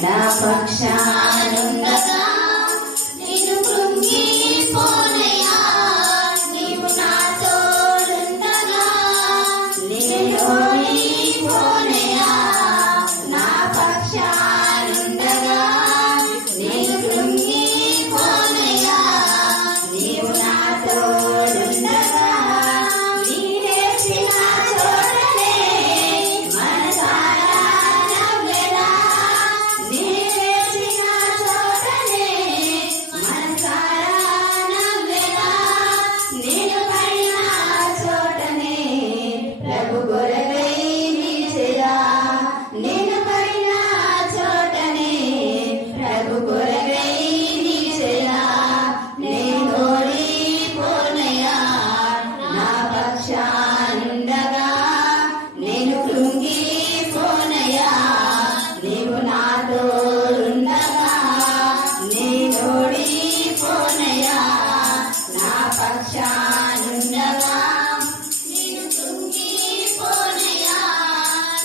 నా పక్షానుండగా నేను కృంగిపోనయ్యా, నీవు నా తోడుండగా నేను ఓడిపోనయ్యా. నా పక్షానుండగా నేను కృంగిపోనయ్యా, నీవు నా తోడుండగా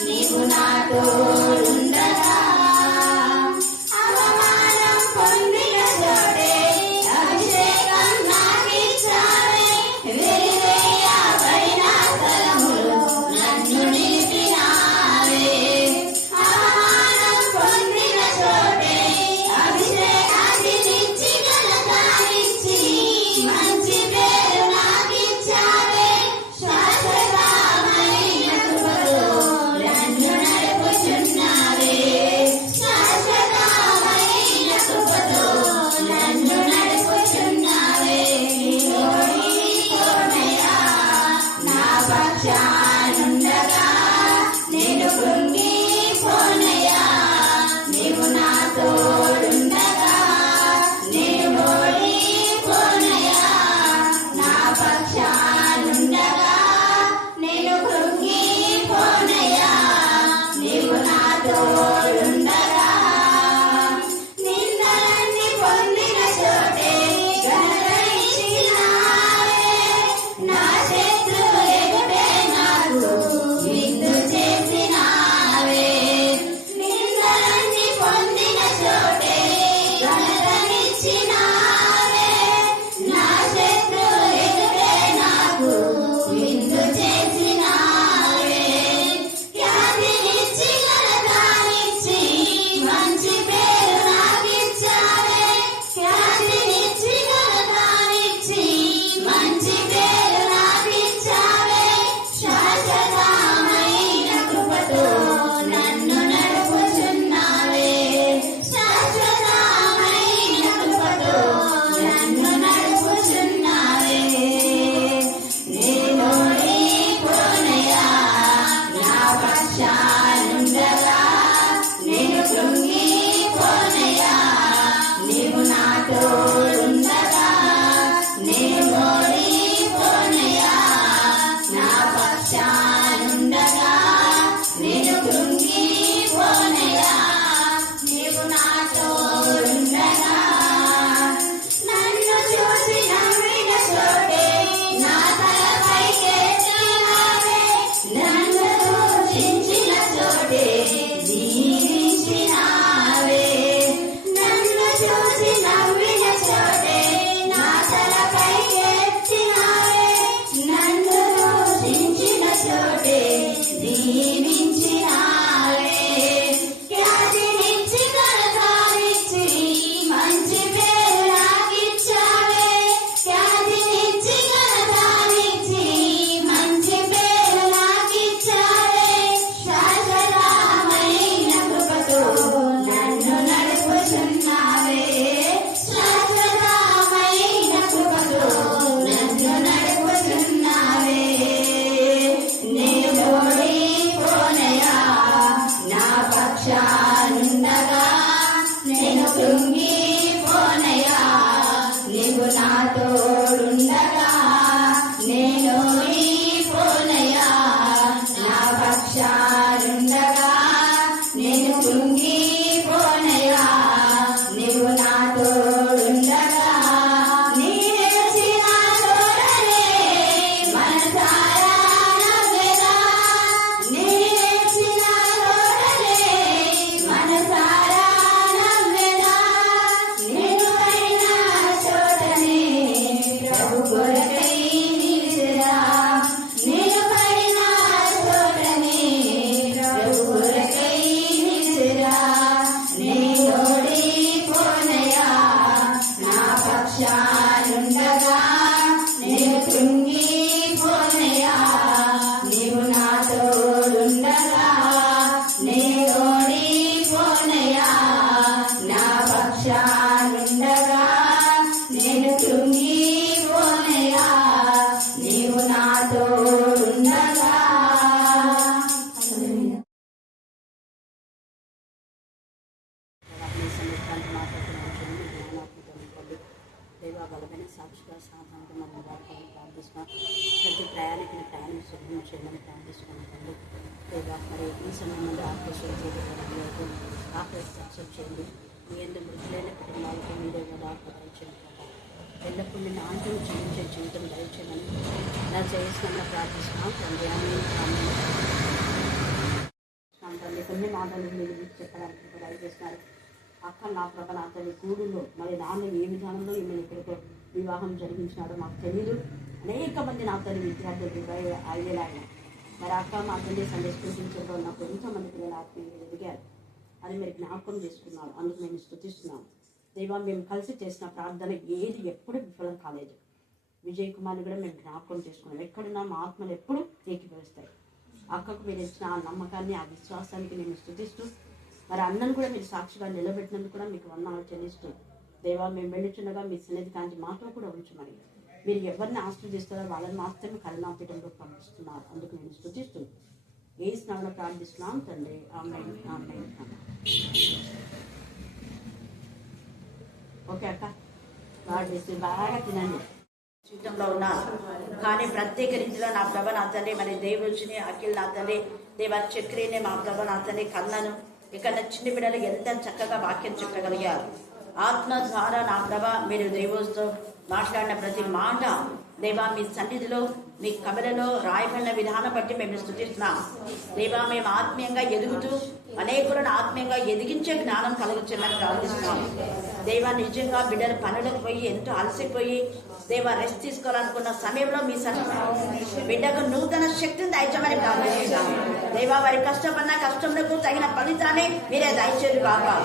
నీవు నా తోడుండగా అవమానం పొందిన చోటే అభిషేకం నాకిచ్చావే, వెలివేయబడిన స్థలములో నన్ను నిలిపినావే. అవమానం పొందిన చోటే అభిషేకాన్నిచ్చి ఘనతనిచ్చి మంచి పేరు నాకిచ్చావే. శాశ్వతమైన కృపతో నన్ను నడుపుచున్నావే, శాశ్వతమైన కృపతో నన్ను నడుపుచున్నావే. ఓడిపోనయ్యా, నా పక్షానుండగా నేను కృంగిపోనయ్యా, నీవు నా తోడుండగా నేను ఓడిపోనయ్యా. నా పక్షానుండగా నేను కృంగిపోనయ్యా, నీవు నా తోడుండగా. నిందలన్నీ పొందిన చోటే ఘనతనిచ్చినావే, నా శత్రువు ఎదుటే నాకు విందు చేసినావే. నిందలన్నీ పొందిన చోటే ఘనతనిచ్చినావే, నా శత్రువు ఎదుటే నాకు విందు చేసినావే. ఖ్యాతినిచ్చి ఘనతనిచ్చి మంచి పేరు నాకిచ్చావే, ఖ్యాతినిచ్చి ఘనతనిచ్చి మంచి పేరు నాకిచ్చావే. శాశ్వతమైన కృపతో నన్ను నడుపుచున్నావే, శాశ్వతమైన కృపతో నన్ను నడుపుచున్నావే. నేను ఓడిపోనయ్యా, నా పక్షానుండగా నేను కృంగిపోనయ్యా, నీవు నా తోడుండగా నేను ఓడిపోనయ్యా. నా పక్షానుండగా నేను కృంగిపోనయ్యా, నీవు నా తోడుండగా. నన్ను చూసి నమ్మిన చోటే నా తలపైకెత్తినావే, నన్ను దూషించిన చోటే దీవించినావే. నన్ను చూసి నమ్మిన చోటే నా తలపైకెత్తినావే, నన్ను దూషించిన చోటే దీవించినావే. ఖ్యాతినిచ్చి ఘనతనిచ్చి మంచి పేరు నాకిచ్చావే, ఖ్యాతినిచ్చి ఘనతనిచ్చి మంచి పేరు నాకిచ్చావే. శాశ్వతమైన కృపతో నన్ను నడుపుచున్నావే, శాశ్వతమైన కృపతో నన్ను నడుపుచున్నావే. నేను ఓడిపోనయ్యా, నా పక్షానుండగా నేను కృంగిపోనయ్యా, నీవు నా తోడుండగా నేను ఓడిపోనయ్యా. నా పక్షానుండగా నేను కృంగిపోనయ్యా, నీవు నా తోడుండగా. నీవెచ్చి నా తోడనే మనసారా నవ్వెదా, నీవెచ్చి నా తోడనే మనసారా సాక్షిగా సాధారణంగా మనం వాడుకొని ప్రార్థిస్తున్నాం. ప్రతి ప్రయాణికుని ప్రయాణం శుభ్రం చేయమని ప్రార్థిస్తున్నాం తండ్రి. లేదా మరి ఈ సమయంలో ఆపరేషన్ చేయడం ఆపరేషన్ సక్సెస్ చేయండి. మీ ఎందుకు మృతులైన కుటుంబాలకు మీరే ఆపరేషన్ ఎల్లప్పుడు నిన్ను ఆంటలు జీవించే జీవితం దయచేయమని ఇలా చేసిన ప్రార్థిస్తున్నాం తండ్రి. తండ్రి కొన్ని మాటలు మీరు చెప్పడానికి కూడా చేస్తున్నారు. అక్క నా ప్రభ నా తల్లి గూడులో మరి నాన్న ఏ విధానంలో ఈమెను ఇక్కడికి వివాహం జరిగించినాడో మాకు తెలియదు. అనేక మంది నా తల్లి విద్యార్థులు అయ్యేలాగా మరి అక్క మా తల్లి సండే స్కూల్ టీచర్లో ఉన్నప్పుడు ఎంతోమంది పిల్లలు ఆత్మీయులు ఎదిగారు అని మీరు జ్ఞాపకం చేసుకున్నాం. అందుకు మేము స్తుతిస్తున్నాం దేవా. మేము కలిసి చేసిన ప్రార్థన ఏది ఎప్పుడు విఫలం కాలేదు. విజయ్ కుమార్ని కూడా మేము జ్ఞాపకం చేసుకున్నాం. ఎక్కడున్నా మా ఆత్మలు ఎప్పుడు ఏకీభవిస్తాయి. అక్కకు మీరు ఇచ్చిన ఆ నమ్మకాన్ని ఆ విశ్వాసానికి నేను స్తుతిస్తూ మరి అన్నను కూడా మీరు సాక్షిగా నిలబెట్టినందుకు కూడా మీకు వందనాలు చెల్లిస్తూ దేవా మేము వెళ్ళుచుండగా మీ సన్నిధి కాంచి మాతో కూడా ఉంచమని మీరు ఎవరిని ఆశీర్వదిస్తారో వాళ్ళని మాత్రమే కరుణాపీఠంలో పంపిస్తున్నారు. అందుకు నేను స్తుతిస్తూ ఏ స్నామం ప్రార్థిస్తున్నాం తండ్రి. ఆమేన్ ఆమేన్. ఓకే అక్క వాడు బాగా తినండి. జీవితంలో ఉన్నారు కానీ ప్రత్యేక రీతిలో నా ప్రభ నా తల్లి మరి దేవుడిని అఖిల్ నా తల్లి దేవ చక్రిని మా ప్రభ నా తల్లి కన్నను ఇక్కడ చిన్న బిడ్డలు ఎంత చక్కగా వాక్యం చెప్పగలిగారు. ఆత్మ ద్వారా నా ప్రభ మీరు దేవుడితో మాట్లాడిన ప్రతి మాట దేవా మీ సన్నిధిలో మీ కబలలో రాయబడిన విధానం బట్టి మేము స్తుతిస్తున్నాం దేవా. మేము ఆత్మీయంగా ఎదుగుతూ అనేకులను ఆత్మీయంగా ఎదిగించే జ్ఞానం కలుగుతుందని ప్రార్థిస్తున్నాం దేవా. నిజంగా బిడ్డలు పనులకు పోయి ఎంతో అలసిపోయి దేవా రెస్ట్ తీసుకోవాలనుకున్న సమయంలో మీ బిడ్డకు నూతన శక్తిని దయచేయమని ప్రార్థిస్తున్నాం దేవా. వారి కష్టపడిన కష్టంలో తగిన ఫలితాన్ని మీరే దయచేది బాబా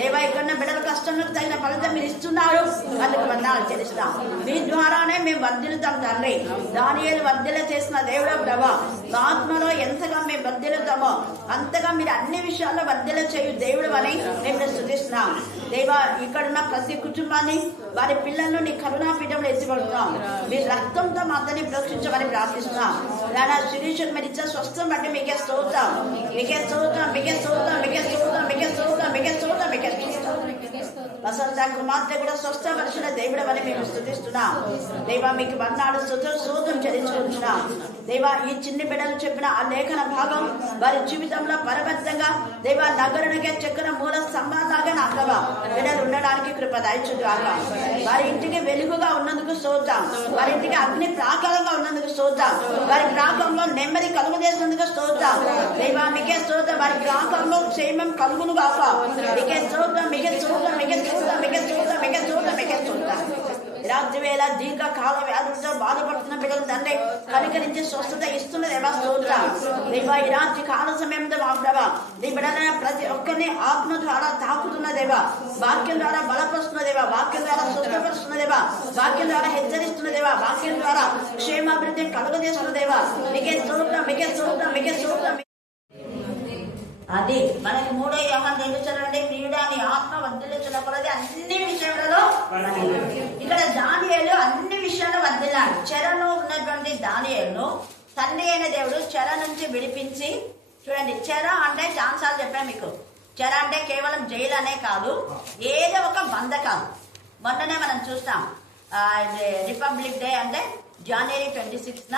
దేవా. ఇక్కడ బిడ్డల కష్టంలో తగిన ఫలితం మీరు ఇస్తున్నారు. అందుకు వందనాలు చెల్లిస్తున్నాం. మీ ద్వారానే మేము వర్ధిల్లుతాం తండ్రి. దానియేలు వర్ధిల్ల చేసిన దేవుడు ప్రభా. మా ఆత్మలో ఎంతగా మేము వర్ధిల్లుతామో అంతగా మీరు అన్ని విషయాల్లో వర్ధిల్ల చేయు దేవుడు అని మేము స్తుతిస్తున్నాం దేవా. ఇక్కడున్న ప్రతి కుటుంబాన్ని వారి పిల్లలను నీ కరుణాపీఠంలో ఎత్తిపడుతున్నాం. మీరు రక్తంతో మాత్రమే ప్రోక్షించమని ప్రార్థిస్తున్నాం నానా. శిరీష్ మీరు ఇచ్చే స్వస్థం బట్టి మీకే స్తోత్రం మీకే స్తోత్రం మీకే స్తోత్రం మీకే స్తోత్రం మీకే స్తోత్రం మీకే స్తోత్రం మీకే స్తోత్రం. వసంత కుమార్తె కూడా స్వస్థపరిచిన దేవుడు అని మేము స్తుతిస్తున్నాం దేవా. మీకు వందనాలు స్తోత్రం చెల్లించుకుంటున్నాం దేవా. ఈ చిన్ని బిడ్డలు చెప్పిన ఆ లేఖన భాగం వారి జీవితంలో పరబద్ధంగా దేవా నగరునికే చెక్కన మూల స్తంభాలాగా నా ప్రభా బిడ్డలు ఉండడానికి కృప దయచుగాక. వారి ఇంటికి వెలుగుగా ఉన్నందుకు స్తోత్రం. వారి ఇంటికి అగ్ని ప్రాకారంగా ఉన్నందుకు స్తోత్రం. వారి ప్రాంతంలో నెమ్మది కలుగజేసినందుకు స్తోత్రం దేవా. మీకే స్తోత్రం. వారి ప్రాంతంలో క్షేమం కలుగును గాక. మీకే స్తోత్రం మీకే స్తోత్రం మీకే స్తోత్రం మీకే స్తోత్రం మీకే స్తోత్రం మీకే స్తోత్రం. రాత్రి వేళ దీర్ఘకాల వ్యాధులతో బాధపడుతున్న బిడ్డలు తండ్రి కనికరించి స్వస్థత ఇస్తున్నదేవా స్తోత్రం దేవా. ఈ రాత్రి కాల సమయంలో మా ప్రభా నీ బిడ్డలైన ప్రతి ఒక్కరిని ఆత్మ ద్వారా తాకుతున్నదేవా. వాక్యం ద్వారా బలపరుస్తున్నదేవా. వాక్యం ద్వారా స్వస్థపరుస్తున్నదేవా. వాక్యం ద్వారా హెచ్చరిస్తున్నదేవా. వాక్యం ద్వారా క్షేమాభివృద్ధి కలుగజేస్తున్నదేవా. మీకే స్తోత్రం మీకే స్తోత్రం మీకే స్తోత్రం. అది మనకి 3 యోహాను 2 చదవండి. క్రీడాని ఆత్మ వర్ధిల్లుచున్న కొలది అన్ని విషయాలలో. ఇక్కడ దానియేలు అన్ని విషయాలు వర్ధిల్లాడు. చెరలో ఉన్నటువంటి దానియేలును తండ్రి అయిన దేవుడు చెర నుంచి విడిపించి చూడండి. చెర అంటే చాలాసార్లు చెప్పాను మీకు. చెర అంటే కేవలం జైలు అనే కాదు, ఏదో ఒక బంధకాలు. మొన్ననే మనం చూస్తాం రిపబ్లిక్ డే అంటే జనవరి 26న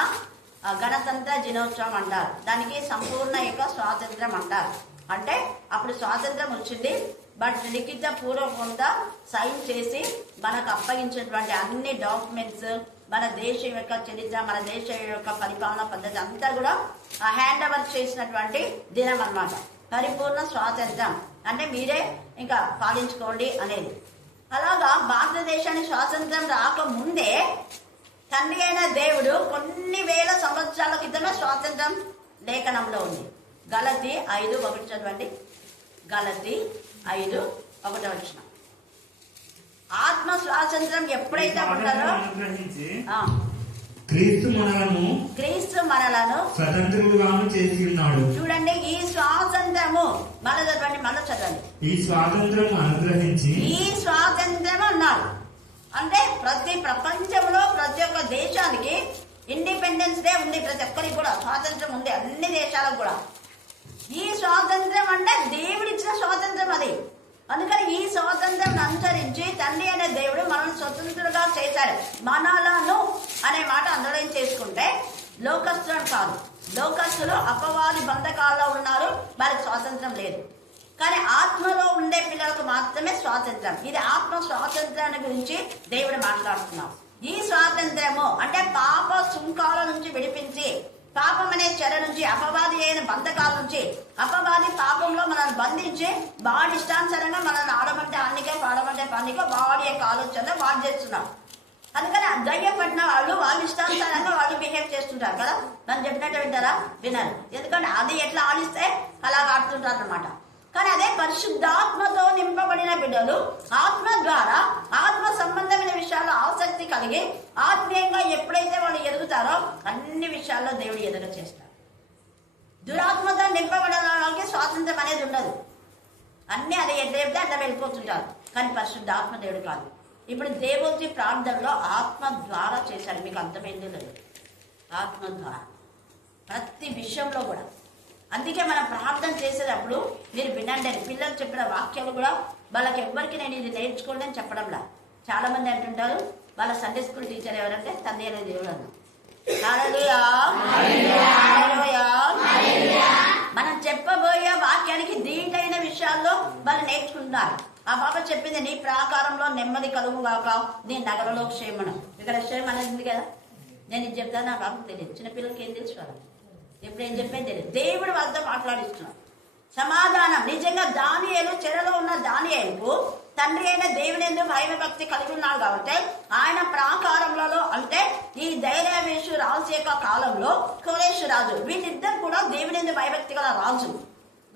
గణతంత్ర దినోత్సవం అంటారు. దానికి సంపూర్ణ స్వాతంత్రం అంటారు. అంటే అప్పుడు స్వాతంత్రం వచ్చింది. బట్ లిఖిత పూర్వకంగా సైన్ చేసి మనకు అప్పగించినటువంటి అన్ని డాక్యుమెంట్స్, మన దేశం యొక్క చరిత్ర, మన దేశం యొక్క పరిపాలన పద్ధతి అంతా కూడా హ్యాండ్ ఓవర్ చేసినటువంటి దినం అన్నమాట. పరిపూర్ణ స్వాతంత్రం అంటే మీరే ఇంకా పాలించుకోండి అనేది. అలాగా భారతదేశానికి స్వాతంత్రం రాకముందే తండ్రి అయిన దేవుడు కొన్ని వేల సంవత్సరాల క్రితమే స్వాతంత్రం లేఖనంలో ఉంది. గలతీ 5:1 చదవండి. గలతీ 5:1. ఆత్మ స్వాతంత్రం ఎప్పుడైతే ఉంటారో క్రీస్తు మనలను స్వతంత్రులుగాను చేసి ఉన్నాడు. చూడండి ఈ స్వాతంత్రము మళ్ళీ చదవండి. ఈ స్వాతంత్రము అనుగ్రహించి ఈ స్వాతంత్రం అన్నారు. అంటే ప్రతి ప్రపంచంలో ప్రతి ఒక్క దేశానికి ఇండిపెండెన్స్ డే ఉంది. ప్రతి ఒక్కరికి కూడా స్వాతంత్రం ఉంది, అన్ని దేశాలకు కూడా. ఈ స్వాతంత్రం అంటే దేవుడిచ్చిన స్వాతంత్రం అది. అందుకని ఈ స్వాతంత్రం అంతా అనుసరించి తండ్రి అనే దేవుడు మనల్ని స్వతంత్రులుగా చేశాడు. మనలను అనే మాట అందరం చేసుకుంటే లోకస్తులను కాదు. లోకస్తులు అపవాది బంధకాల్లో ఉన్నారు, వారికి స్వాతంత్రం లేదు. కానీ ఆత్మలో ఉండే పిల్లలకు మాత్రమే స్వాతంత్రం. ఇది ఆత్మ స్వాతంత్రాన్ని గురించి దేవుడు మాట్లాడుతున్నాడు. ఈ స్వాతంత్రము అంటే పాప సుంకాల నుంచి విడిపించి, పాపం అనే చెర నుంచి, అపవాది అయిన బంధకాల నుంచి, అపవాది పాపంలో మనల్ని బంధించి వాడి ఇష్టానుసారంగా మనల్ని ఆడమంటే అన్నికే, పాడమంటే పన్నికే, వాడి యొక్క ఆలోచన వాడు చేస్తున్నాం. అందుకని దయ్యపడిన వాళ్ళు వాళ్ళ ఇష్టానుసారంగా వాళ్ళు బిహేవ్ చేస్తుంటారు కదా. నన్ను చెప్పినట్టు వింటారా? వినరు. ఎందుకంటే అది ఎట్లా ఆడిస్తే అలాగ ఆడుతుంటారు అనమాట. కానీ అదే పరిశుద్ధాత్మతో నింపబడిన బిడ్డలు ఆత్మ ద్వారా ఆత్మ సంబంధమైన విషయాల్లో ఆసక్తి కలిగి ఆత్మీయంగా ఎప్పుడైతే వాళ్ళు ఎదుగుతారో అన్ని విషయాల్లో దేవుడు ఎదుగు చేస్తారు. దురాత్మతో నింపబడడానికి స్వాతంత్రం అనేది ఉండదు. అన్ని అది ఎట్లయితే అట్లా వెళ్ళిపోతుంటారు. కానీ పరిశుద్ధాత్మ దేవుడు కాదు. ఇప్పుడు దేవుడి ప్రార్థనలో ఆత్మ ద్వారా చేశాడు. మీకు అర్థమైంది లేదు? ఆత్మ ద్వారా ప్రతి విషయంలో కూడా. అందుకే మనం ప్రార్థన చేసేటప్పుడు మీరు వినండి. పిల్లలు చెప్పిన వాక్యాలు కూడా వాళ్ళకి ఎవ్వరికి నేను ఇది నేర్చుకోండి అని చెప్పడంలా. చాలా మంది అంటుంటారు వాళ్ళ సండే స్కూల్ టీచర్ ఎవరంటే తండ్రి అనే దేవుడు అన్న. మనం చెప్పబోయే వాక్యానికి దీటైన విషయాల్లో వాళ్ళు నేర్చుకుంటున్నారు. ఆ పాప చెప్పింది, నీ ప్రాకారంలో నెమ్మది కలుగు కాక, నీ నగరంలో క్షేమను. ఇక్కడ క్షేమం అనేది ఉంది కదా. నేను ఇది చెప్తాను, నా పాపకు తెలియదు. చిన్నపిల్లలకి ఏం తెలుసు వాళ్ళు ఎప్పుడు ఏం చెప్పేది తెలియదు. దేవుడు వాళ్ళతో మాట్లాడిస్తున్నాడు. సమాధానం నిజంగా దానియేలు చెరలో ఉన్న దానియేలుకు తండ్రి అయిన దేవుని యందు భయభక్తి కలిగి ఉన్నాడు కాబట్టి ఆయన ప్రాకారంలో అంటే ఈ దైర్యవేషు రాజు యొక్క కాలంలో కోరేషు రాజు వీళ్ళిద్దరు కూడా దేవుని యందు భయభక్తి గల రాజు.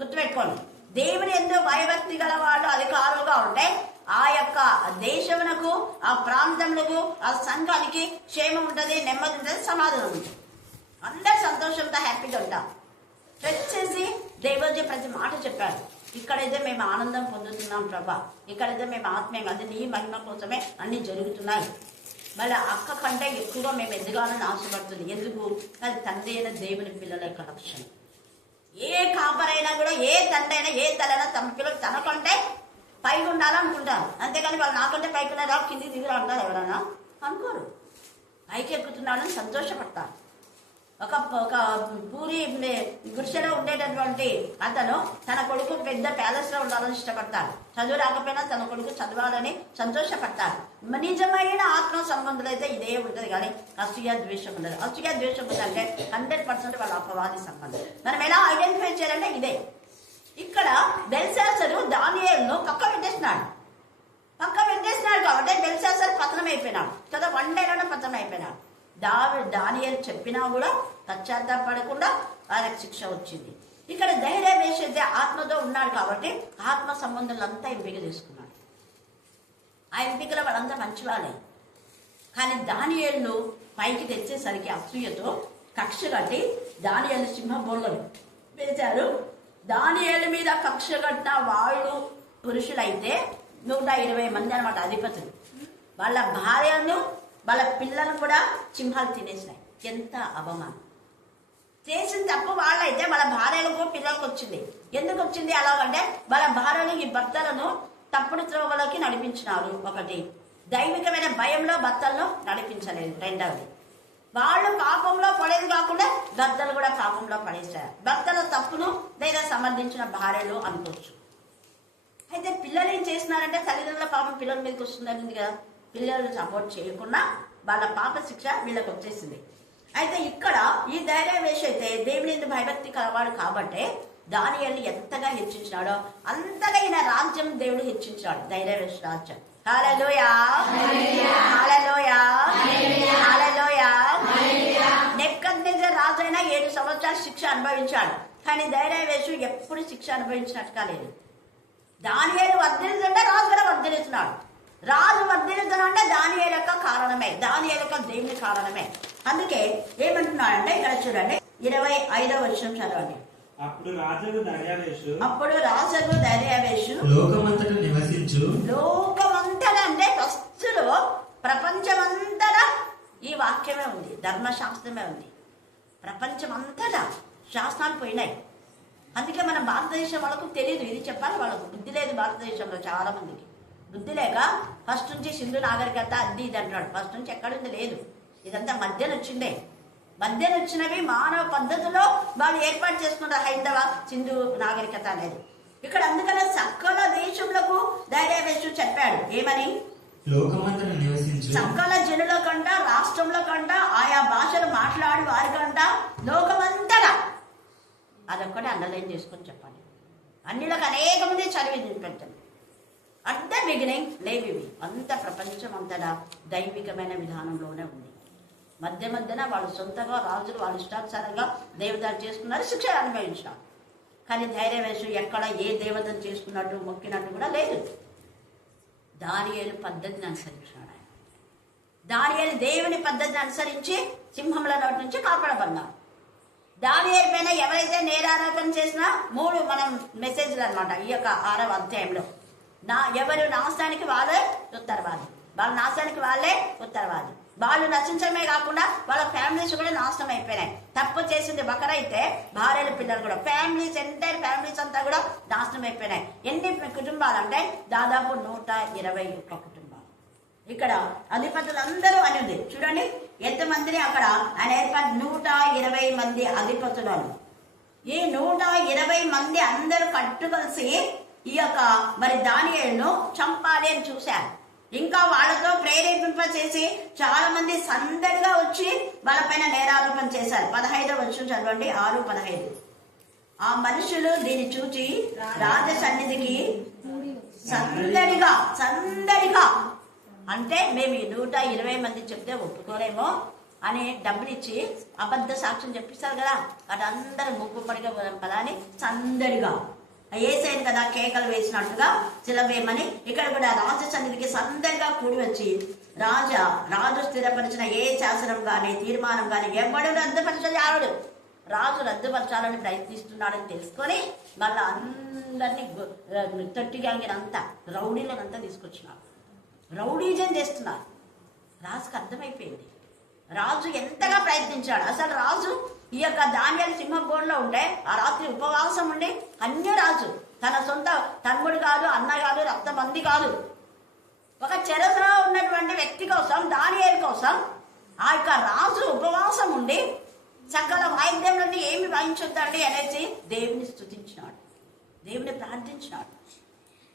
గుర్తుపెట్టుకోండి, దేవుని యందు భయభక్తి గల వాళ్ళు అధికారులుగా ఉంటే ఆ యొక్క దేశమునకు, ఆ ప్రాంతములకు, ఆ సంఘానికి క్షేమం ఉంటుంది, నెమ్మది ఉంటుంది, సమాధానం ఉంటుంది. అందరు సంతోషంతో హ్యాపీగా ఉంటాం. వచ్చేసి దేవుడి ప్రతి మాట చెప్పారు. ఇక్కడైతే మేము ఆనందం పొందుతున్నాం ప్రభా, ఇక్కడైతే మేము ఆత్మీయంగా, అది నీ మహిమ కోసమే అన్ని జరుగుతున్నాయి. మళ్ళీ అక్క కంటే ఎక్కువగా మేము ఎదగాలని ఆశపడుతుంది. ఎందుకు? అది తండ్రి అయిన దేవుని పిల్లల యొక్క లక్షణం. ఏ కాపరైనా కూడా, ఏ తండ్రి అయినా, ఏ తలైనా తమ పిల్లలు తనకంటే పైకి ఉండాలనుకుంటారు. అంతేగాని వాళ్ళు నాకంటే పైకి ఉన్నారా కిందికి దిగురా అంటారు ఎవరన్నా? అనుకోరు. పైకి ఎక్కుతున్నాడని సంతోషపడతారు. ఒక పూరి గుడిసెలో ఉండేటటువంటి అతను తన కొడుకు పెద్ద ప్యాలెస్ లో ఉండాలని ఇష్టపడతాడు. చదువు రాకపోయినా తన కొడుకు చదవాలని సంతోషపడతాడు. నిజమైన ఆత్మ సంబంధులు అయితే ఇదే ఉంటుంది, కానీ అసూయ ద్వేషం ఉండదు. అసూయ ద్వేషం ఉందంటే 100% వాళ్ళ అపవాది సంబంధం. మనం ఎలా ఐడెంటిఫై చేయాలంటే ఇదే. ఇక్కడ బెల్షాసరు దానియేలును పక్క పెట్టేసినాడు కాబట్టి బెల్షాసరు పతనం అయిపోయినాడు కదా. 1 డేలోనే పతనం అయిపోయినాడు. దానియేలు చెప్పినా కూడా పశ్చాత్తాపడకుండా ఆయనకు శిక్ష వచ్చింది. ఇక్కడ దైర్యవేష అయితే ఆత్మతో ఉన్నాడు కాబట్టి ఆత్మ సంబంధాలంతా ఎంపిక చేసుకున్నాడు. ఆ ఎంపికలో వాళ్ళంతా మంచివాళ్ళే. కానీ దానియేలును పైకి తెచ్చేసరికి అసూయతో కక్ష కట్టి దానియేలు సింహబోన్లను వేశారు. దానియేలు మీద కక్ష కట్టిన వాళ్ళు పురుషులైతే 120 మంది అనమాట అధిపతులు. వాళ్ళ భార్యను, వాళ్ళ పిల్లలను కూడా సింహాలు తినేసినాయి. ఎంత అవమానం! చేసిన తప్పు వాళ్ళైతే వాళ్ళ భార్యలకు, పిల్లలకు వచ్చింది. ఎందుకు వచ్చింది అలాగంటే వాళ్ళ భార్యలు ఈ భర్తలను తప్పుడు త్రోవలోకి నడిపించినారు. ఒకటి, దైవికమైన భయంలో భర్తలను నడిపించలేదు. రెండవది, వాళ్ళు పాపంలో పడేది కాకుండా భర్తలు కూడా పాపంలో పడేశారు. భర్తల తప్పును లేదా సమర్థించిన భార్యలు అనుకోవచ్చు. అయితే పిల్లలు ఏం చేస్తున్నారంటే తల్లిదండ్రుల పాపం పిల్లల మీదకి వస్తుందని కదా. పిల్లలు సపోర్ట్ చేయకుండా వాళ్ళ పాప శిక్ష వీళ్ళకి వచ్చేసింది. అయితే ఇక్కడ ఈ దైర్యవేష అయితే దేవుని యందు భయభక్తి కలవాడు కాబట్టి దానియేలుని ఎంతగా హెచ్చించినాడో అంతగా ఈయన రాజ్యం దేవుడు హెచ్చించాడు. దైర్యవేష రాజ్యం. హల్లెలూయా, హల్లెలూయా, హల్లెలూయా. నెబుకద్నెజర్ రాజు అయినా 7 సంవత్సరాలు శిక్ష అనుభవించాడు. కానీ దైర్యవేషు ఎప్పుడు శిక్ష అనుభవించినట్టుగా లేదు. దానియేలు వర్ధిల్లుతుంటే రాజు కూడా వర్ధిల్లుతున్నాడు. రాజు వర్ధిల్లుతున్నాడంటే దానియేలు యొక్క కారణమే, దానియేలు యొక్క దేవుని కారణమే. అందుకే ఏమంటున్నాడంటే ఇక్కడ చూడండి 25వ వచనం చదవండి. అప్పుడు రాజు దైర్యవేషు లోకమంతటా అంటే ఫస్ట్లో ప్రపంచమంతటా ఈ వాక్యమే ఉంది, ధర్మశాస్త్రమే ఉంది. ప్రపంచమంతటా శాస్త్రాలు పోయినాయి. అందుకే మన భారతదేశం వాళ్ళకు తెలియదు, ఇది చెప్పాలి. వాళ్ళకు బుద్ధి లేదు భారతదేశంలో చాలా మందికి. బుద్ధి లేక ఫస్ట్ నుంచి సింధు నాగరికత అది ఇది అంటాడు. ఫస్ట్ నుంచి ఎక్కడుంది లేదు, ఇదంతా మధ్యన వచ్చిందే. మధ్యన వచ్చినవి మానవ పద్ధతిలో వాళ్ళు ఏర్పాటు చేసుకున్నారు హైందవ సింధు నాగరికత అనేది. ఇక్కడ అందుకనే సకల దేశములకు ధైర్యవేశు చెప్పాడు ఏమని, లోకమంతట నివసించు సకల జనుల కంట, రాష్ట్రంలో కంట, ఆయా భాషలు మాట్లాడి వారి కంట, లోకమంతటా. అదొక్కటి అండర్లైన్ చేసుకొని చెప్పండి. అన్నిలకు అనేక మంది చదివి పెట్టండి. అట్ ద బిగినింగ్ లేవివి అంత ప్రపంచం అంతటా దైవికమైన విధానంలోనే ఉంది. మధ్య మధ్యన వాళ్ళు సొంతగా రాజులు వాళ్ళ ఇష్టానుసారంగా దేవతలు చేసుకున్నారు, శిక్ష అనుభవించినారు. కానీ ధైర్యవేశు ఎక్కడ ఏ దేవతను చేసుకున్నట్టు మొక్కినట్టు కూడా లేదు. దానియేలు పద్ధతిని అనుసరించినాడు ఆయన. దానియేలు దేవుని పద్ధతిని అనుసరించి సింహముల నోటి నుంచి కాపాడబడినాడు. దానియేలు పైన ఎవరైతే నేరారోపణ చేసినా 3 మనం మెసేజ్లు అనమాట ఈ యొక్క 6వ అధ్యాయంలో. ఎవరు నాశనానికి వాళ్ళే ఉత్తరవాది, వాళ్ళ నాశనానికి వాళ్ళే ఉత్తరవాది. వాళ్ళు నశించడమే కాకుండా వాళ్ళ ఫ్యామిలీస్ కూడా నాశనం అయిపోయినాయి. తప్పు చేసింది ఒకరైతే భార్యల పిల్లలు కూడా, ఫ్యామిలీస్ ఎంటైర్ ఫ్యామిలీస్ అంతా కూడా నాశనం అయిపోయినాయి. ఎన్ని కుటుంబాలు అంటే దాదాపు 121 కుటుంబాలు. ఇక్కడ అధిపతులందరూ అని ఉంది చూడండి ఎంతమందిని అక్కడ ఆయన ఏర్పాటు 120 మంది అధిపతులను. ఈ 120 మంది అందరూ కట్టుకలిసి ఈ యొక్క మరి దానియేలును చంపాలి అని చూశారు. ఇంకా వాళ్ళతో ప్రేరేపింప చేసి చాలా మంది సందడిగా వచ్చి వాళ్ళపైన నేరారోపణ చేశారు. 15వ వచనం చదవండి, 6:15. ఆ మనుషులు దీన్ని చూచి రాజ సన్నిధికి సందడిగా అంటే మేము 120 మంది చెప్తే ఒప్పుకోలేమో అని డబ్బులిచ్చి అబద్ధ సాక్ష్యం చెప్పిస్తారు కదా, అటందరూ ముక్కుపడిగా పదాన్ని సందడిగా ఏసైను కదా కేకలు వేసినట్టుగా సిలవేయమని ఇక్కడ కూడా రాజ సన్నిధికి సందడిగా కూడి వచ్చి రాజు స్థిరపరిచిన ఏ శాసనం గాని తీర్మానం గాని ఎవడు రద్దుపరచాలి ఆవిడు రాజు రద్దుపరచాలని ప్రయత్నిస్తున్నాడని తెలుసుకొని మళ్ళా అందరినీ తొట్టిగాంగినంతా రౌడీలనంతా తీసుకొచ్చినారు. రౌడీజం చేస్తున్నారు. రాజుకు అర్థమైపోయింది. రాజు ఎంతగా ప్రయత్నించాడు. అసలు రాజు ఈ యొక్క దానియేలు సింహగోడలో ఉంటే ఆ రాత్రి ఉపవాసం ఉండి రాజు తన సొంత తమ్ముడు కాదు, అన్న కాదు, రక్తబంది కాదు, ఒక చెరలో ఉన్నటువంటి వ్యక్తి కోసం దానియేలు కోసం ఆ యొక్క రాజు ఉపవాసం ఉండి సకల వాయిద్యం నుండి ఏమి వాయించొద్దండి అనేసి దేవుని స్తుతించినాడు, దేవుని ప్రార్థించినాడు.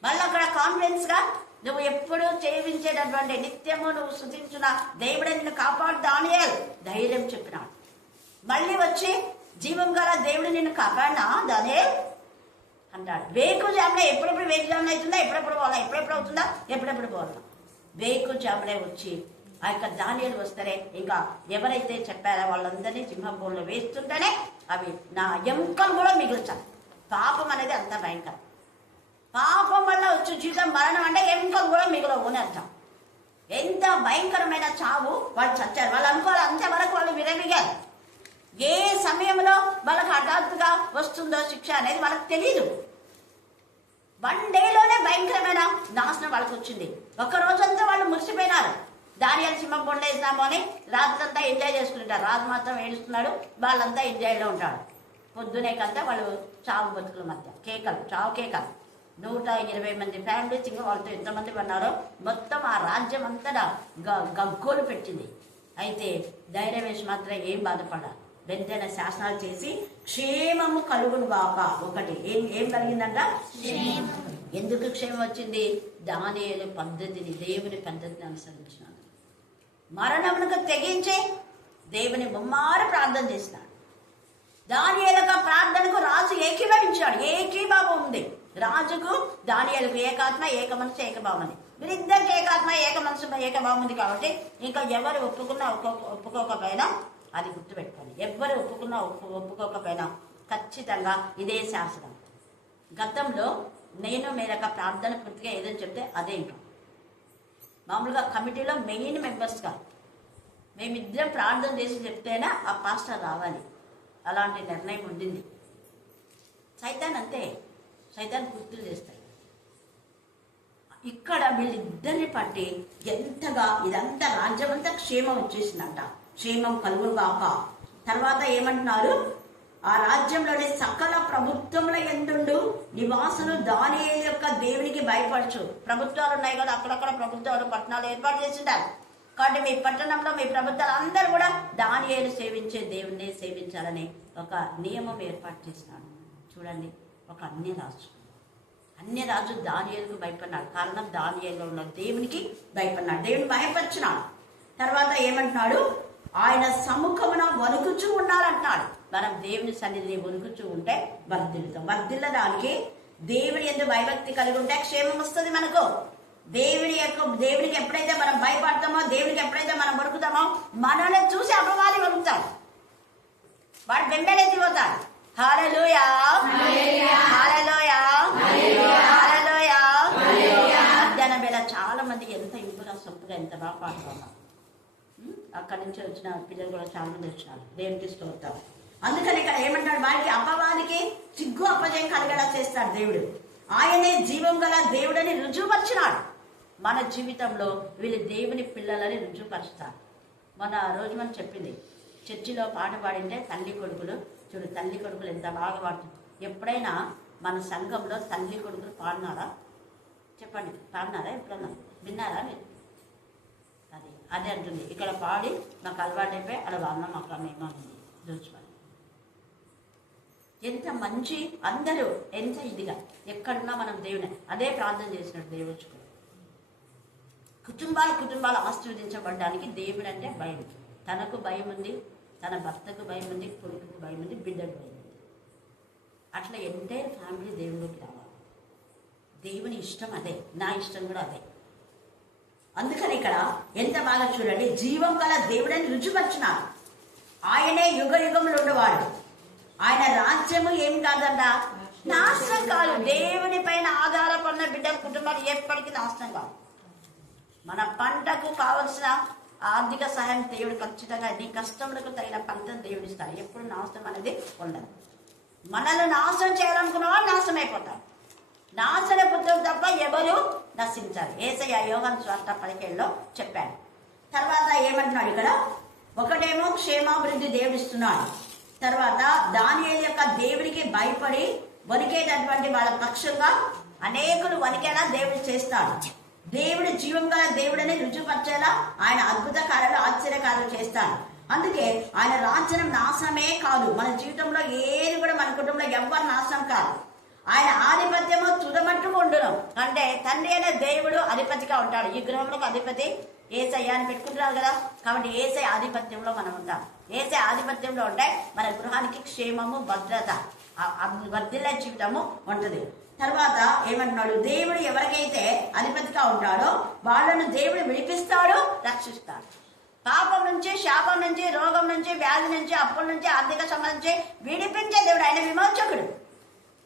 మళ్ళీ అక్కడ కాన్ఫిడెన్స్ గా నువ్వు ఎప్పుడు సేవించేటటువంటి నిత్యము నువ్వు స్తుతించిన దేవుడే నిన్ను కాపాడు దానియేలు ధైర్యం చెప్పినాడు. మళ్ళీ వచ్చి జీవం గల దేవుడు నిన్ను కాపాడినా దానియేలు అంటాడు. వేకుజామునే ఎప్పుడెప్పుడు వేకుజామున అవుతుందా, ఎప్పుడెప్పుడు పోవాలా, ఎప్పుడెప్పుడు అవుతుందా, ఎప్పుడెప్పుడు పోవాలా, వేకుజామునే వచ్చి ఆ యొక్క దానియేలు వస్తేనే ఇంకా ఎవరైతే చెప్పారో వాళ్ళందరినీ సింహంలో వేస్తుంటేనే అవి నా ఎముకలు కూడా మిగుల్చాలి. పాపం అనేది అంత భయంకరం. పాపం వల్ల వచ్చి జీవితం మరణం అంటే ఎముకలు కూడా మిగులవు అని అర్థం. ఎంత భయంకరమైన చావు వాళ్ళు చచ్చారు. వాళ్ళు అనుకోవాలి అంతవరకు వాళ్ళు విరమిగారు. ఏ సమయంలో వాళ్ళకి హఠాత్తుగా వస్తుందో శిక్ష అనేది వాళ్ళకి తెలీదు. 1 డేలోనే భయంకరమైన నాశనం వాళ్ళకి వచ్చింది. ఒక్క రోజంతా వాళ్ళు మురిసిపోయినారు. దానియేలు సింహం బొండ వేసినామో అని రాత్రంతా ఎంజాయ్ చేసుకుంటారు. రాజు మాత్రం ఏడుస్తున్నాడు, వాళ్ళంతా ఎంజాయ్లో ఉంటారు. పొద్దునే కంతా వాళ్ళు చావు బతుకుల మధ్య కేకలు, చావు కేకలు. 120 మంది ఫ్యామిలీస్ ఇంకా వాళ్ళతో ఎంతమంది ఉన్నారో మొత్తం ఆ రాజ్యం అంతటా గగ్గోలు పెట్టింది. అయితే ధైర్యవేశ్ మాత్రం ఏం బాధపడాలి, వెంటనే శాసనాలు చేసి క్షేమము కలుగును గాక. ఒకటి ఏం కలిగిందంట, ఎందుకు క్షేమం వచ్చింది? దానియేలు పద్ధతిని, దేవుని పద్ధతిని అనుసరించినాడు. మరణమునకు తెగించి దేవుని ముమ్మారు ప్రార్థన చేసినాడు. దానియేలు ప్రార్థనకు రాజు ఏకీభవించాడు. ఏకీభావం ఉంది రాజుకు దానియేలుకు. ఏకాత్మ, ఏక మనసు, ఏకభావం ఉంది. వీరిద్దరికి ఏకాత్మ, ఏక మనసు, ఏకభావం ఉంది. కాబట్టి ఇంకా ఎవరు ఒప్పుకోకపోయినా అది గుర్తుపెట్టుకోండి. ఎవరు ఒప్పుకోకపోయినా ఖచ్చితంగా ఇదే శాసనం. గతంలో నేను మీరొక ప్రార్థన పూర్తిగా ఏదో చెప్తే అదే ఇంకా మామూలుగా కమిటీలో మెయిన్ మెంబర్స్గా మేమిద్దరం ప్రార్థన చేసి చెప్తేనే ఆ పాస్టర్ రావాలి. అలాంటి నిర్ణయం ఉండింది. సైతాన్ అంతే, సైతాన్ గుర్తులు చేస్తాయి. ఇక్కడ వీళ్ళిద్దరిని పట్టి ఎంతగా ఇదంతా రాజ్యం అంతా క్షేమం వచ్చేసిందంట. క్షేమం కలుగుగాక. తర్వాత ఏమంటున్నారు, ఆ రాజ్యంలోని సకల ప్రభుత్వముల యందుండు నివాసులు దానియేలు యొక్క దేవునికి భయపడచ్చు. ప్రభుత్వాలు ఉన్నాయి కదా, అక్కడక్కడ ప్రభుత్వాలు పట్టణాలు ఏర్పాటు చేసింటారు. కాబట్టి మీ పట్టణంలో మీ ప్రభుత్వాలు అందరూ కూడా దానియేలు సేవించే దేవుణ్ణి సేవించాలని ఒక నియమం ఏర్పాటు చేసినాడు. చూడండి, ఒక అన్య రాజు దానియేలుకు భయపడినాడు. కారణం దానియేలులో ఉన్న దేవునికి భయపడినాడు, దేవుని భయపరిచినాడు. తర్వాత ఏమంటున్నాడు, ఆయన సముఖమున వణుకుచూ ఉండాలంటున్నాడు. మనం దేవుని సన్నిధిని వణుకుచూ ఉంటే వర్ధిల్లుతాం. వర్ధిల్లడానికి దేవుని యందు భయభక్తి కలిగి ఉంటే క్షేమం వస్తుంది మనకు. దేవునికి ఎప్పుడైతే మనం భయపడతామో, దేవునికి ఎప్పుడైతే మనం వణుకుతామో, మనల్ని చూసి అపవాది వణుకుతాడు, వాడు బెంబెలెత్తిపోతాడు. హల్లెలూయా, హల్లెలూయా, హల్లెలూయా. మధ్యాహ్నం వేళ చాలా మంది ఎంత ఇంపుగా సొంపుగా ఎంత బాగా పాడుతున్నారు. అక్కడి నుంచి వచ్చిన పిల్లలు కూడా చాలా మంది వచ్చినారు. దేవునికి స్తోత్రం. అందుకని ఇక్కడ ఏమంటాడు, వాడికి అపవాదికి సిగ్గు అపజయం కలిగేలా చేస్తాడు దేవుడు. ఆయనే జీవం గల దేవుడని రుజువుపరిచినాడు. మన జీవితంలో వీళ్ళు దేవుని పిల్లలని రుజువుపరుస్తారు. మన రోజు మనం చెప్పింది, చర్చిలో పాట పాడింటే తల్లి కొడుకులు, చూడు తల్లి కొడుకులు ఎంత బాగా పాడుతుంది. ఎప్పుడైనా మన సంఘంలో తల్లి కొడుకులు పాడినారా? చెప్పండి, పాడినారా? ఎప్పుడన్నా విన్నారా మీరు? అదే అంటుంది. ఇక్కడ పాడి నాకు అలవాటైపోయి అలా అన్న మాకు అన్నేమో అంది దోచుకొని. ఎంత మంచి, అందరూ ఎంత ఇదిగా ఎక్కడున్నా మనం దేవుని అదే ప్రార్థన చేసినట్టు దేవుడు. కుటుంబాలు ఆశీర్వదించబడడానికి దేవుడు అంటే భయం. తనకు భయం ఉంది, తన భర్తకు భయం ఉంది, కొడుకుకు భయం ఉంది, బిడ్డకు భయం ఉంది. అట్లా ఎంటైర్ ఫ్యామిలీ దేవుడికి రావాలి. దేవుని ఇష్టం అదే, నా ఇష్టం కూడా అదే. అందుకని ఇక్కడ ఎంత బాగా చూడండి, జీవం గల దేవుడని రుజుపరిచినాడు. ఆయనే యుగ యుగములు ఉండేవాడు. ఆయన రాజ్యము ఏం కాదంట, నాశనం కాదు. దేవుని పైన ఆధారపడిన బిడ్డల కుటుంబాలు ఎప్పటికీ నాశనం కాదు. మన పంటకు కావలసిన ఆర్థిక సహాయం దేవుడు ఖచ్చితంగా, నీ కష్టములకు తగిన పంటను దేవుడు ఇస్తాడు. ఎప్పుడు నాశనం అనేది ఉండదు. మనల్ని నాశనం చేయాలనుకున్న వాళ్ళు నాశనం అయిపోతారు. నాశన పుత్రులు తప్ప ఎవరు నశించారు. యేసయ్య యోహాను సువార్త 17లో చెప్పాడు. తర్వాత ఏమంటున్నాడు ఇక్కడ, ఒకటేమో క్షేమాభివృద్ధి దేవుడు ఇస్తున్నాడు. తర్వాత దానియేలు యొక్క దేవునికి భయపడి వణికేటటువంటి వాళ్ళ పక్షంగా అనేకులు వణికేలా దేవుడు చేస్తాడు. దేవుడు జీవం గల దేవుడని రుజువుపరిచేలా ఆయన అద్భుత కార్యాలు, ఆశ్చర్యకార్యాలు చేస్తాడు. అందుకే ఆయన రాజ్యం నాశనమే కాదు. మన జీవితంలో ఏది కూడా, మన కుటుంబంలో ఎవ్వరు నాశనం కాదు. ఆయన ఆధిపత్యము తుదమట్టుకు ఉండును. అంటే తండ్రి అనే దేవుడు అధిపతిగా ఉంటాడు. ఈ గృహంలోకి అధిపతి యేసయ్య అని పెట్టుకుంటున్నారు కదా. కాబట్టి యేసయ్య ఆధిపత్యంలో మనం ఉంటాం. యేసయ్య ఆధిపత్యంలో ఉంటే మన గృహానికి క్షేమము, భద్రత, వర్ధిల్లే జీవితము ఉంటుంది. తర్వాత ఏమంటున్నాడు, దేవుడు ఎవరికైతే అధిపతిగా ఉంటాడో వాళ్ళను దేవుడు విడిపిస్తాడు, రక్షిస్తాడు. పాపం నుంచి, శాపం నుంచి, రోగం నుంచి, వ్యాధి నుంచి, అప్పుల నుంచి, ఆర్థిక సమస్య నుంచి విడిపించే దేవుడు. ఆయన విమోచకుడు.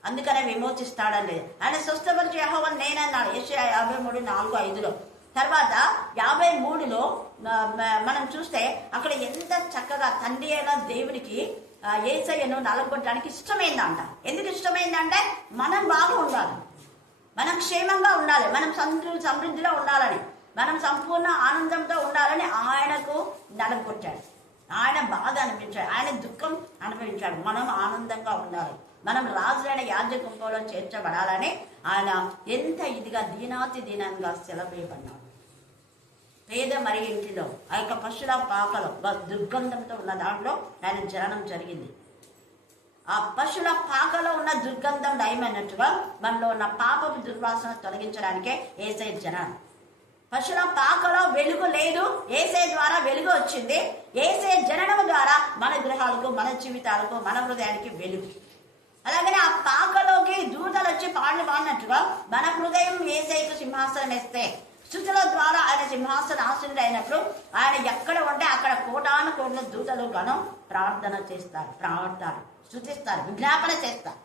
అందుకనే విమోచిస్తాడండి. ఆయన స్వస్థపరిచే యెహోవా నేనన్నాడు యెషయా 53:4-5. తర్వాత 53లో మనం చూస్తే అక్కడ ఎంత చక్కగా తండ్రి అయిన దేవునికి యేసయ్యను నలగొట్టడానికి ఇష్టమైందంట. ఎందుకు ఇష్టమైందంటే మనం బాగా ఉండాలి, మనం క్షేమంగా ఉండాలి, మనం సమృద్ధిలో ఉండాలని, మనం సంపూర్ణ ఆనందంతో ఉండాలని ఆయనకు నలగొట్టాడు. ఆయన బాధ అనిపించాడు, ఆయన దుఃఖం అనుభవించాడు. మనం ఆనందంగా ఉండాలి, మనం రాజులైన యాజకుంపంలో చేర్చబడాలని ఆయన ఎంత ఇదిగా దీనాతి దీనంగా సెలవేయబడినాడు. పేద మరి ఇంటిలో ఆ యొక్క పశుల పాకలో దుర్గంధంతో ఉన్న దాంట్లో ఆయన జననం జరిగింది. ఆ పశుల పాకలో ఉన్న దుర్గంధం నయమైనట్టుగా మనలో ఉన్న పాపపు దుర్వాసన తొలగించడానికే యేసయ్య జననం. పశుల పాకలో వెలుగు లేదు, యేసయ్య ద్వారా వెలుగు వచ్చింది. యేసయ్య జననం ద్వారా మన గృహాలకు, మన జీవితాలకు, మన హృదయానికి వెలుగు. అలాగనే ఆ పాకలోకి దూతలు వచ్చి పాడినట్టుగా మన హృదయం యేసయ్యకు సింహాసనం వేస్తే, స్తుతుల ద్వారా ఆయన సింహాసన ఆసనుడు అయినప్పుడు ఆయన ఎక్కడ ఉంటే అక్కడ కోటాను కోట్ల దూతలు గణం ప్రార్థన చేస్తారు, ప్రార్థన స్తుతిస్తారు, విజ్ఞాపన చేస్తారు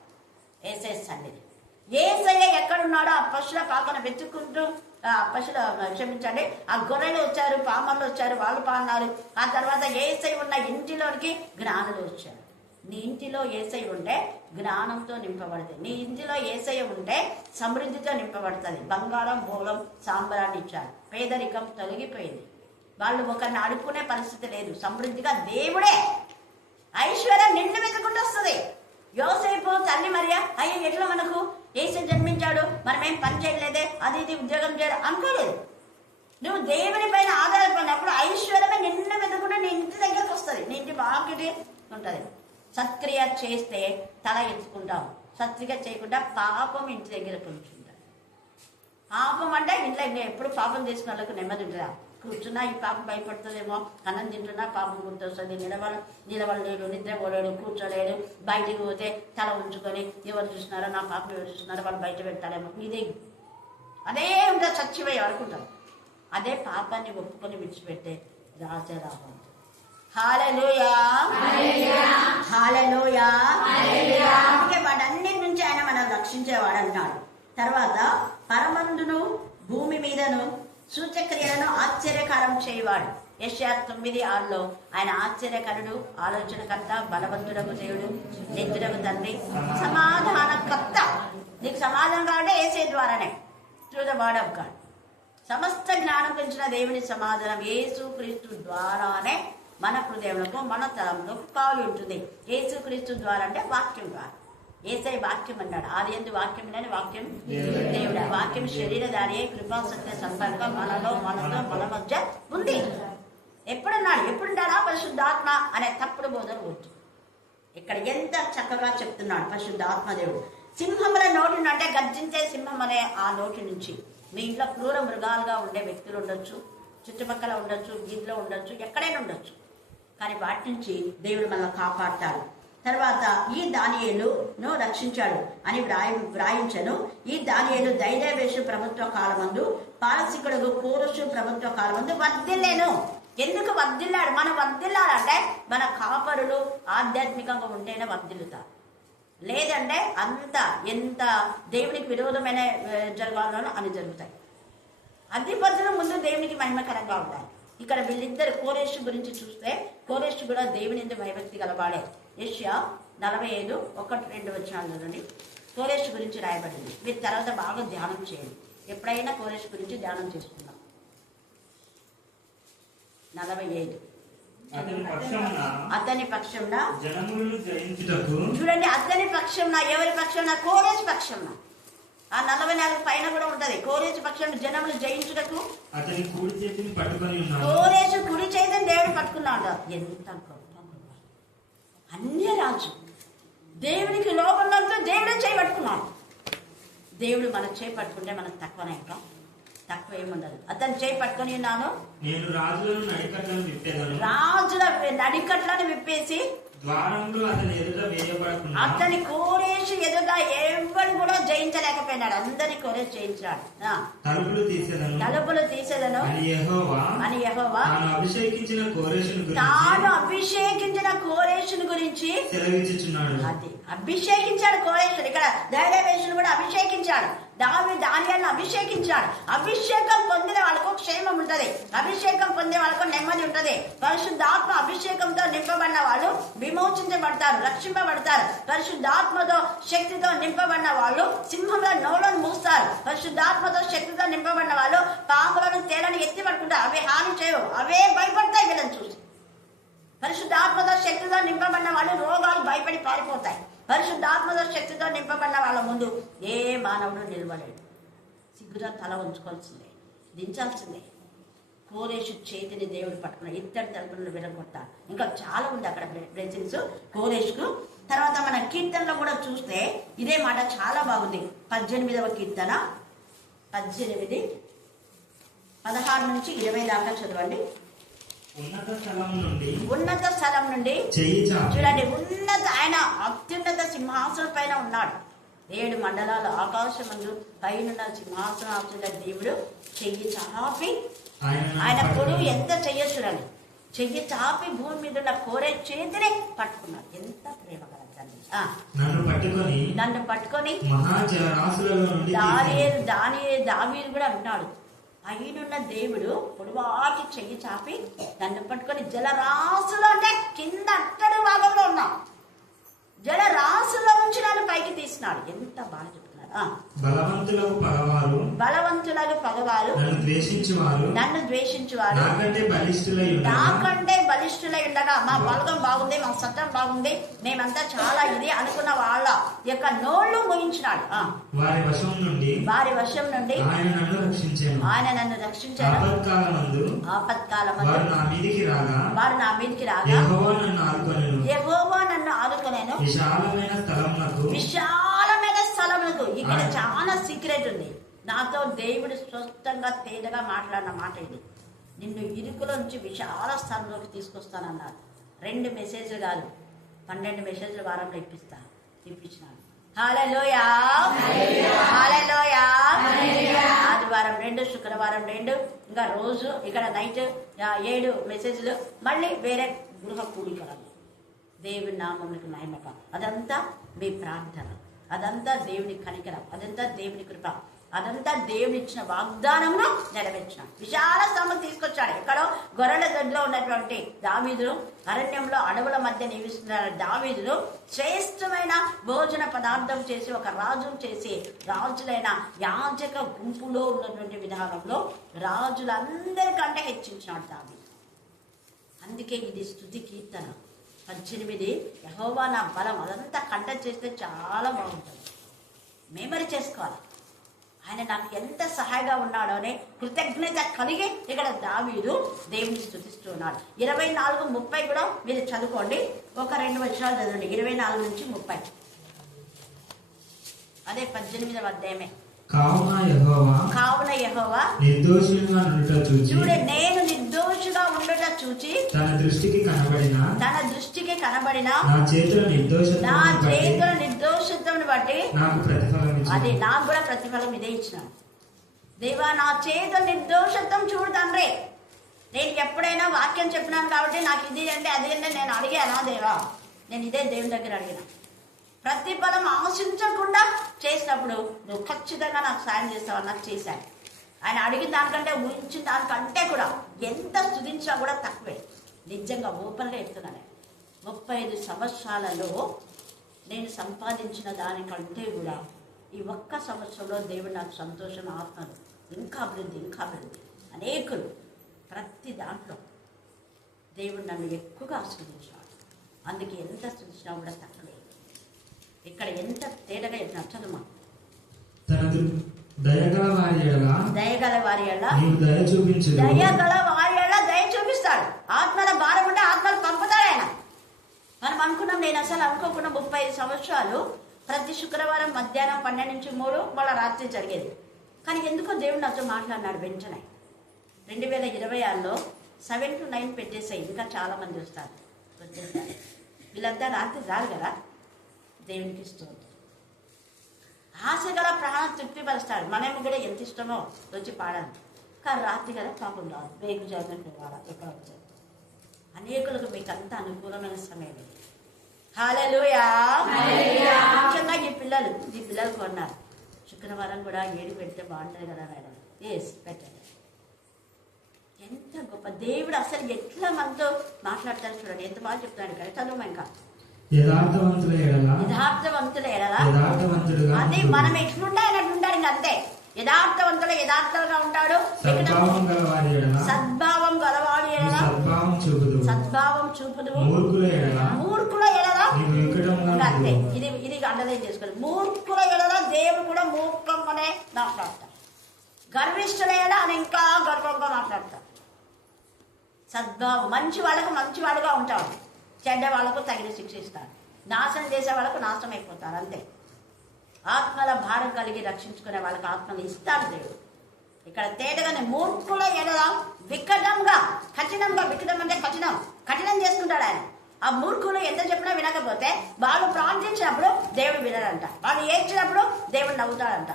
యేసయ్య సన్నిధి. యేసయ్య ఎక్కడున్నాడో ఆ పశుల పాకను వెతుక్కుంటూ, క్షమించండి, ఆ గొర్రెలు వచ్చారు, పామర్లు వచ్చారు, వాళ్ళు పాడినారు. ఆ తర్వాత యేసయ్య ఉన్న ఇంటిలోనికి జ్ఞానులు వచ్చారు. నీ ఇంటిలో యేసయ్య ఉంటే జ్ఞానంతో నింపబడుతుంది. నీ ఇంటిలో యేసయ్య ఉంటే సమృద్ధితో నింపబడుతుంది. బంగారం, బోళం, సాంబ్రాన్ని ఇచ్చారు. పేదరికం తొలగిపోయింది. వాళ్ళు ఒకరిని అడుక్కునే పరిస్థితి లేదు. సమృద్ధిగా దేవుడే ఐశ్వర్యం నిన్ను వెతుకుంటూ వస్తుంది. యోసేపు తల్లి మరియా అయ్యో ఎట్లా మనకు యేసు జన్మించాడు, మనమేం పని చేయలేదే, అది ఇది ఉద్యోగం చేయడం అనుకోలేదు. నువ్వు దేవుని పైన ఆధారపడినప్పుడు ఐశ్వర్యమే నిన్ను వెతుకుంటే నీ ఇంటి దగ్గరకు వస్తుంది, నీ ఇంటి బాకిటి ఉంటుంది. సత్క్రియ చేస్తే తల ఎత్తుకుంటావు, సత్క్రియ చేయకుండా పాపం ఇంటి దగ్గర కూర్చుంటారు. పాపం అంటే ఇంట్లో ఎప్పుడు పాపం చేసిన వాళ్ళకు నెమ్మది ఉంటుందా? కూర్చున్నా ఈ పాపం భయపడుతుందేమో, అన్నం తింటున్నా పాపం గుర్తొస్తుంది, నిలవలేడు, నిద్రపోలేడు, కూర్చోలేడు, బయటికి పోతే తల ఉంచుకొని ఎవరు చూసినారో, నా పాపం ఎవరు చూసినారో వాళ్ళు బయట పెట్టాలేమో, ఇదే అదే ఉంటుంది. చచ్చిపోయే వరకు ఉంటుంది. అదే పాపాన్ని ఒప్పుకొని విడిచిపెట్టే రాజరాహం. హల్లెలూయా, హల్లెలూయా. అందుకే వాటన్నిటి నుంచి ఆయన మనం రక్షించేవాడు అంటాడు. తర్వాత పరమందును భూమి మీదను సూచక్రియలను ఆశ్చర్యకారం చేయవాడు. యెషయా 9:6 ఆయన ఆశ్చర్యకరుడు, ఆలోచనకర్త, బలవంతుడకు దేవుడు, నిత్యుడకు తండ్రి, సమాధానకర్త. నీకు సమాధానం కావాలంటే యేసే ద్వారానే, through the word of God. సమస్త జ్ఞానం పెంచిన దేవుని సమాధానం యేసు క్రీస్తు ద్వారానే మన హృదయంలో, మన తలంలో కావాలి ఉంటుంది. యేసు క్రీస్తు ద్వారా అంటే వాక్యం ద్వారా. యేసయ్య వాక్యం అన్నాడు, ఆది యందు వాక్యం ఉందని, వాక్యం దేవుడు. వాక్యం శరీరధారి కృపా సత్య సంపర్కం మనలో, మనతో, మన మధ్య ఉంది. ఎప్పుడున్నాడు? ఎప్పుడుంటాడా? పరిశుద్ధాత్మ అనే తప్పుడు బోధన వచ్చు. ఇక్కడ ఎంత చక్కగా చెప్తున్నాడు పరిశుద్ధాత్మ దేవుడు. సింహముల నోటి అంటే గర్జించే సింహం అనే ఆ నోటి నుంచి మీ ఇంట్లో క్రూర మృగాలుగా ఉండే వ్యక్తులు ఉండొచ్చు, చుట్టుపక్కల ఉండొచ్చు, వీధిలో ఉండొచ్చు, ఎక్కడైనా ఉండొచ్చు. కానీ వాటి నుంచి దేవుడు మనల్ని కాపాడతాడు. తర్వాత ఈ దానియేలును రక్షించాడు అని వ్రాయించను. ఈ దానియేలు దైర్యవేషు ప్రభుత్వ కాలమందు, పారసికుడు కోరుషు ప్రభుత్వ కాలమందు వర్ధిల్లేను. ఎందుకు వర్ధిల్లాడు? మనం వర్ధిల్లాలంటే మన కాపరులు ఆధ్యాత్మికంగా ఉంటేనే వర్ధిల్లుతారు. లేదంటే ఎంత దేవునికి విరోధమైన జరగాలో అని జరుగుతాయి. అధిపతులు ముందు దేవునికి మహిమకరంగా ఉంటాయి. ఇక్కడ వీళ్ళిద్దరు కోరేషు గురించి చూస్తే, కోరేషు కూడా దేవుని ఎందుకు భయభక్తి గలవాడే. యెషయా 45:1-2 చూడండి. కోరేషు గురించి రాయబడింది. మీరు తర్వాత బాగా ధ్యానం చేయండి. ఎప్పుడైనా కోరేషు గురించి ధ్యానం చేసుకుందాం. 45 అతని పక్షంన చూడండి. అతని పక్షంన ఎవరి పక్షంన? కోరేషు పక్షంన. ఆ 44 పైన కూడా ఉంటది. కోరేషు పక్షం జనములు జయించుటకు అతని కుడి చేతిని పట్టుకొని ఉన్నాడు. కోరేషు కుడి చేతిని దేవుడు పట్టుకున్నాడు. ఎంత గొప్ప అన్య రాజు దేవునికి లోపలంతా దేవుడే చేపట్టుకున్నాడు. దేవుడు మనం చేపట్టుకుంటే మనకు తక్కువనే, ఇంకా తక్కువ ఏముండదు. అతను చేపట్టుకొని ఉన్నాను, నేను రాజుల నడికట్లను విప్పేసి ద్వారంలో అతని ఎదుట వేయబడుతున్నా. అతని కోరేషు ఎదుట ఎవరు కూడా జయించలేకపోయినాడు. అందరినీ కోరేషు జయించాడు. తలుపులు తీసేదను అని యెహోవా తాను అభిషేకించిన కోరేషుని గురించి సెలవిచ్చుచున్నాడు. అది అభిషేకించాడు కోరేషుని. ఇక్కడ దైర్యవేషుని కూడా అభిషేకించాడు. దానియేలును అభిషేకించాడు. అభిషేకం పొందిన వాళ్ళకు క్షేమం ఉంటది. అభిషేకం పొందే వాళ్ళకు నెమ్మది ఉంటది. పరిశుద్ధాత్మ అభిషేకంతో నింపబడిన వాళ్ళు విమోచించబడతారు, రక్షింపబడతారు. పరిశుద్ధాత్మతో శక్తితో నింపబడిన వాళ్ళు సింహంలో నోలను మూస్తారు. పరిశుద్ధాత్మతో శక్తితో నింపబడిన వాళ్ళు పాములను, తేలను ఎత్తి పట్టుకుంటారు. అవి హాని చేయవు, అవే భయపడతాయి వీళ్ళని చూసి. పరిశుద్ధాత్మతో శక్తితో నింపబడిన వాళ్ళు రోగాలు భయపడి పారిపోతాయి. పరిశుద్ధాత్మతో శక్తితో నింపబడిన వాళ్ళ ముందు ఏ మానవుడు నిలవలేడు. సిగ్గుతో తల ఉంచుకోవాల్సిందే, దించాల్సిందే. కోరేషు చేతిని దేవుడు పట్టుకున్నాడు. ఇద్దరు తలుపులను విరగొట్టాడు. ఇంకా చాలా ఉంది అక్కడ బ్లెస్సింగ్స్ కోరేషుకు. తర్వాత మన కీర్తనలో కూడా చూస్తే ఇదే మాట చాలా బాగుంది. 18వ కీర్తన 18:16-20 దాకా చదవండి. ఉన్నత స్థలం నుండి చూడండి, ఆయన అత్యున్నత సింహాసనం పైన ఉన్నాడు. 7 మండలాలు ఆకాశమందు పైన సింహాసనాల దేవుడు చెయ్యి చాపి, ఆయన పొడుగు ఎంత చెయ్యొచ్చుడని చెయ్యి చాపి భూమి మీద ఉన్న కోరే చేతిని పట్టుకున్నాడు. ఎంత ప్రేమ గల తండ్రి. నన్ను పట్టుకొని దావీదు కూడా అంటాడు, అయినున్న దేవుడు పొడవాటి చెయ్యి చాపి నన్ను పట్టుకొని జలరాశులు, అంటే కింద అట్టడి భాగంలో ఉన్నాం, జలరాశుల్లో నుంచి నన్ను పైకి తీసినాడు. ఎంత బాగా చెప్తున్నారు. బలవంతులకు పగవారు బలవంతులకు పగవారు నన్ను ద్వేషించువారు నాకంటే బలిష్ఠులై ఉండగా మా బలగం బాగుంది, మా సత్యం బాగుంది, మేమంతా చాలా ఇది అనుకున్న వాళ్ళ యొక్క నోళ్లు ముగించినాడు. వారి వశం నుండి ఆయన నన్ను రక్షించాడు. ఆపత్కాలమందు వారు నా మీదికి రాగా యెహోవా నన్ను ఆదుకొనెను. విశాలమైన స్థలములకు. ఇక్కడ చాలా సీక్రెట్ ఉంది. నాతో దేవుడు స్పష్టంగా తేజగా మాట్లాడిన మాట ఇది. నిన్ను ఇరుకులో నుంచి విశాల స్థలంలోకి తీసుకొస్తానన్నారు. 2 మెసేజ్లు కాదు, 12 మెసేజ్లు వారంలో ఇప్పించినాను. హల్లెలూయా, హల్లెలూయా. ఆదివారం 2, శుక్రవారం 2, ఇంకా రోజు ఇక్కడ నైట్ 7 మెసేజ్లు, మళ్ళీ వేరే గృహ కూడికలు. దేవుని నామములకు మహిమ. అదంతా మీ ప్రార్థన, అదంతా దేవుని కనికరం, అదంతా దేవుని కృప, అదంతా దేవుని ఇచ్చిన వాగ్దానమును నెరవేర్చిన విశాల స్థలం తీసుకొచ్చాడు. ఎక్కడో గొర్రెల దొడ్లో ఉన్నటువంటి దావీదును, అరణ్యంలో అడవుల మధ్య నివసిస్తున్న దావీదును శ్రేష్టమైన భోజన పదార్థం చేసి ఒక రాజును చేసి రాజులైన యాజక గుంపులో ఉన్నటువంటి విధానంలో రాజులందరికంటే హెచ్చించినాడు దావీదు. అందుకే ఇది స్తుతి కీర్తన 18 యెహోవా నా బలం. అదంతా కంట చేస్తే చాలా బాగుంటుంది. మెమరీ చేసుకోవాలి. ఆయన నాకు ఎంత సహాయంగా ఉన్నాడో అనే కృతజ్ఞత కలిగి ఇక్కడ దావీదు దేవుని స్తుతిస్తూ ఉన్నాడు. 24:30 కూడా మీరు చదువుకోండి. ఒక 2 వచనాలు చదవండి. 24 నుంచి 30. అదే 18వ అధ్యాయమే. కావున యెహోవా చూడే నేను నిర్దోషిగా ఉండుట చూచి తన దృష్టికి కనబడిన నా చేతుల నిర్దోషత్వమును బట్టి అది నాకు కూడా ప్రతిఫలం ఇదే ఇచ్చిన. దేవా నా చేతుల నిర్దోషత్వం చూడు తండ్రి. నేను ఎప్పుడైనా వాక్యం చెప్పినాను కాబట్టి నాకు ఇది అంటే అది అంటే నేను అడిగానా దేవా? నేను ఇదే దేవుని దగ్గర అడిగిన. ప్రతిఫలం ఆశించకుండా చేసినప్పుడు నువ్వు ఖచ్చితంగా నాకు సాయం చేస్తావు. నాకు చేశాను. ఆయన అడిగిన దానికంటే ఊహించిన దానికంటే కూడా ఎంత స్తుతించినా కూడా తక్కువే. నిజంగా ఓపెన్గా చెప్తున్నాను. 35 సంవత్సరాలలో నేను సంపాదించిన దానికంటే కూడా ఈ ఒక్క సంవత్సరంలో దేవుడు నాకు సంతోషం, ఆత్మలు ఇంకా అభివృద్ధి అనేకులు ప్రతి దాంట్లో దేవుడు నన్ను ఎక్కువగా ఆస్వాదించాడు. అందుకే ఎంత స్తుతించినా కూడా తక్కువే. ఇక్కడ ఎంత తేటగా నచ్చదుమా. దయగల వారి దయ చూపిస్తాడు. ఆత్మల భారం ఉంటే ఆత్మలు పంపుతాడు ఆయన. మనం అనుకున్నాం, నేను అసలు అనుకోకుండా 35 సంవత్సరాలు ప్రతి శుక్రవారం మధ్యాహ్నం 12 నుంచి 3 మళ్ళీ రాత్రి జరిగేది. కానీ ఎందుకో దేవుడు నాతో మాట్లాడినాడు వెంటనే. 2026లో 7 to 9 పెట్టేసాయి. ఇంకా చాలా మంది వస్తారు. వీళ్ళంతా రాత్రి రారు కదా. దేవునికి ఇష్టం ఆశ గల ప్రాణం తృప్తిపరుస్తాడు. మనం కూడా ఎంత ఇష్టమో వచ్చి పాడాలి. కానీ రాత్రి కదా పాపం రాదు. వేగు జాగ్రత్త వాడ ఎక్కడ వచ్చారు. అనేకులకు మీకు అంత అనుకూలమైన సమయం ఇది. హల్లెలూయా. ముఖ్యంగా ఈ పిల్లలు కొన్నారు. శుక్రవారం కూడా 7 పెడితే బాగుంటుంది కదా మేడం. పెట్టండి. ఎంత గొప్ప దేవుడు అసలు ఎట్లా మనతో మాట్లాడతారు చూడండి. ఎంత బాగా చెప్తాడు కదా. చదువు ఇంకా. యథార్థవంతుల ఎడల అది మనం ఎట్లుంటే ఆయన అట్లుంటాడు. ఇంక అంతే. యథార్థంగా ఉంటాడు. సద్భావం గలవాడి ఎడల సద్భావం చూపుదు. మూర్ఖుల ఎడల అంతే. ఇది అండర్లైన్ చేసుకోవాలి. మూర్ఖుల ఎడల దేవుడు కూడా మూర్ఖంగానే మాట్లాడతాడు. గర్విష్ఠుల ఎడల అని ఇంకా గర్వంగా మాట్లాడతాడు. సద్భావం మంచి వాళ్ళకు మంచివాడుగా ఉంటాడు. చెడ్డ వాళ్ళకు తగిన శిక్ష ఇస్తాడు. నాశనం చేసే వాళ్ళకు నాశనం అయిపోతారు. అంతే. ఆత్మల భారం కలిగి రక్షించుకునే వాళ్ళకి ఆత్మలు ఇస్తాడు దేవుడు. ఇక్కడ తేటగానే మూర్ఖుల ఎడల వికటంగా కఠినంగా, వికటం అంటే కఠినం చేసుకుంటాడు ఆయన. ఆ మూర్ఖులు ఎంత చెప్పినా వినకపోతే వాళ్ళు ప్రార్థించినప్పుడు దేవుడు వినడంట. వాళ్ళు ఏడ్చినప్పుడు దేవుడు నవ్వుతాడంట.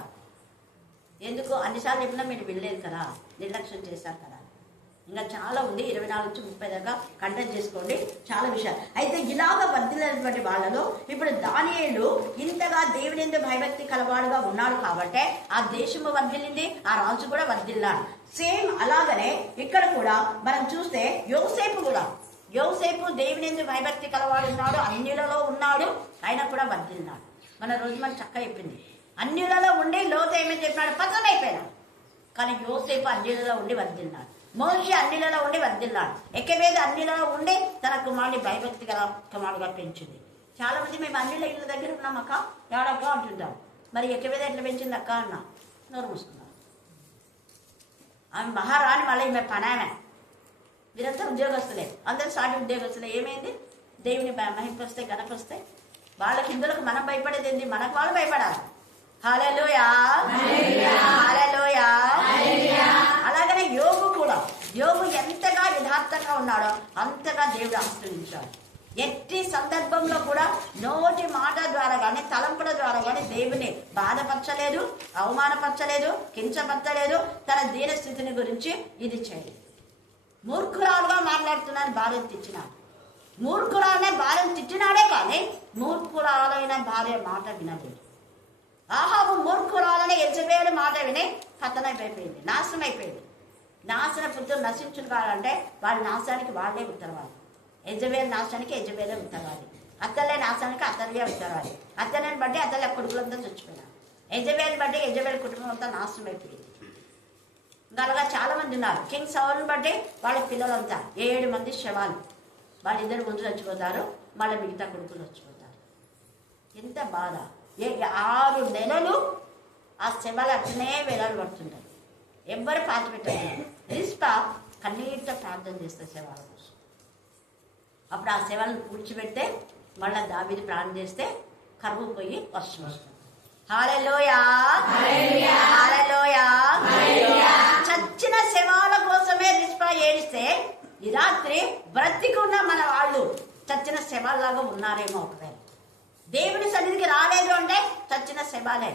ఎందుకు అన్నిసార్లు చెప్పినా మీరు వినలేదు కదా, నిర్లక్ష్యం చేశారు కదా. ఇంకా చాలా ఉంది. 24 నుంచి 30 దాకా కంటెంట్ చేసుకోండి. చాలా విషయాలు. అయితే ఇలాగ వర్ధిల్లినటువంటి వాళ్ళలో ఇప్పుడు దానియేలు ఇంతగా దేవుని యందు భయభక్తి కలవాడుగా ఉన్నాడు కాబట్టి ఆ దేశము వర్ధిల్లింది, ఆ రాజు కూడా వర్ధిల్లాడు. సేమ్ అలాగనే ఇక్కడ కూడా మనం చూస్తే యోసేపు దేవుని యందు భయభక్తి కలవాడు ఉన్నాడు, అన్యులలో ఉన్నాడు, ఆయన కూడా వర్ధిల్లాడు. మన రోజు మనం చక్కగా చెప్పింది. అన్యులలో ఉండి లోతు ఏమని చెప్పినాడు? పతనమైపోయినాడు. కానీ యోసేపు అన్యులలో ఉండి వర్ధిల్లాడు. మోషే అన్యులలో ఉండి వర్ధిల్లాడు. ఎక్కవేది అన్యులలో ఉండి తన కుమారుని భయభక్తి గల కుమారుడుగా పెంచింది. చాలా మంది మేము అన్యుల ఇళ్ళ దగ్గర ఉన్నాం అక్క, ఏడక్క అంటుంటాం. మరి ఎక్కవేద ఎట్లా పెంచింది అక్క అన్న నోరు మూసుకున్నాం. ఆమె మహారాణి, మళ్ళీ ఈమె పనామె. వీరంతా ఉద్యోగస్తులే, అందరూ సాటి ఉద్యోగస్తులే. ఏమైంది? దేవుని మహింపొస్తే గణపొస్తే వాళ్ళ కిందలకు మనం భయపడేది ఏంటి? మనకు వాళ్ళు భయపడాలి. హల్లెలూయా, హల్లెలూయా. అలాగనే యోబు కూడా, యోబు ఎంతగా యథార్థంగా ఉన్నాడో అంతగా దేవుడు ఆశీర్వదించాడు. ఎట్టి సందర్భంలో కూడా నోటి మాట ద్వారా కానీ తలంపుల ద్వారా కానీ దేవుని బాధపరచలేదు, అవమానపరచలేదు, కించపరచలేదు. తన దీన స్థితిని గురించి ఇది చేయలేదు. మూర్ఖురాలుగా మాట్లాడుతున్నాను భార్యను తిట్టినాడు. మూర్ఖురాలనే భార్యను తిట్టినాడే కానీ మూర్ఖురాలైన భార్య మాట వినలేదు. ఆహాబు మూర్ఖురాలనే యెజబెలు మాట విని పతనమైపోయింది, నాశనం అయిపోయింది. నాశన పుత్రులు నశించును కావాలంటే వాళ్ళ నాశనానికి వాళ్ళే ఉత్తరవాలి. యెజబెలు నాశనానికి యెజబెలే ఉత్తరవాలి. అత్తలే నాశనానికి అత్తలే ఉత్తరవాలి. అత్తలేని బట్టి అత్తలే కొడుకులంతా చచ్చిపోయినారు. యెజబెలు బట్టి యెజబెలు కుటుంబం అంతా నాశనం అయిపోయింది. అలాగా చాలా మంది ఉన్నారు. కింగ్ సౌలుని బట్టి వాళ్ళ పిల్లలంతా 7 మంది శవాలు. వాళ్ళిద్దరు ముందు చచ్చిపోతారు, మళ్ళీ మిగతా కొడుకులు చచ్చిపోతారు. ఎంత బాధ! 6 నెలలు ఆ శవాలు అట్లనే వేలాడు పడుతుంటారు. ఎవ్వరు పాత పెట్టారు. రిస్పా కన్నీటితో ప్రార్థన చేస్తారు శవాల కోసం. అప్పుడు ఆ శవాలను పూడ్చిపెడితే మళ్ళీ దావీదు ప్రార్థన చేస్తే కరువు పోయి వర్షం వస్తుంది. హల్లెలూయా, హల్లెలూయా. చచ్చిన శవాల కోసమే రిస్పా ఏడిస్తే ఈ రాత్రి బ్రతికున్న మన వాళ్ళు చచ్చిన శవాల్లాగా ఉన్నారేమో. ఒకవేళ దేవుని సన్నిధికి రాలేదు అంటే చచ్చిన శవాలే.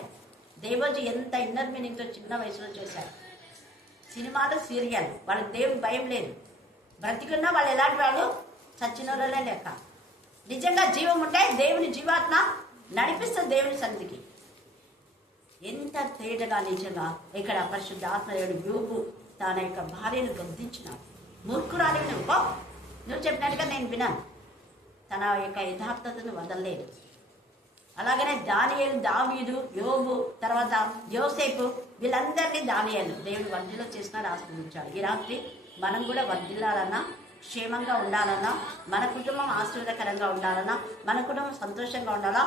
దేవుడు ఎంత ఇన్నర్ మీనింగ్తో చిన్న వయసులో చేశారు. సినిమాలు, సీరియల్, వాళ్ళకి దేవుని భయం లేదు. బ్రతికున్నా వాళ్ళు ఎలాంటి వాళ్ళు? చచ్చిన వాళ్ళే లెక్క. నిజంగా జీవం ఉంటే దేవుని జీవాత్మ నడిపిస్తుంది దేవుని సన్నిధికి. ఎంత తేటగా నిజంగా ఇక్కడ పరిశుద్ధ ఆత్మదేవుడు యోబు తన యొక్క భార్యను గద్దించినాడు. మూర్ఖురాలి నువ్వు చెప్పినట్టుగా నేను విన్నాను. తన యొక్క యథార్థతను వదలలేదు. అలాగనే దానియేలు, దావీదు, యోబు, తర్వాత యోసేపు, వీళ్ళందరినీ దానియేలు దేవుడు వర్ధిలో చేసినాడు, ఆశీర్వదించాడు. ఈ రాత్రి మనం కూడా వర్ధిల్లాలన్నా, క్షేమంగా ఉండాలన్నా, మన కుటుంబం ఆశీర్వాదకరంగా ఉండాలన్నా, మన కుటుంబం సంతోషంగా ఉండాలా,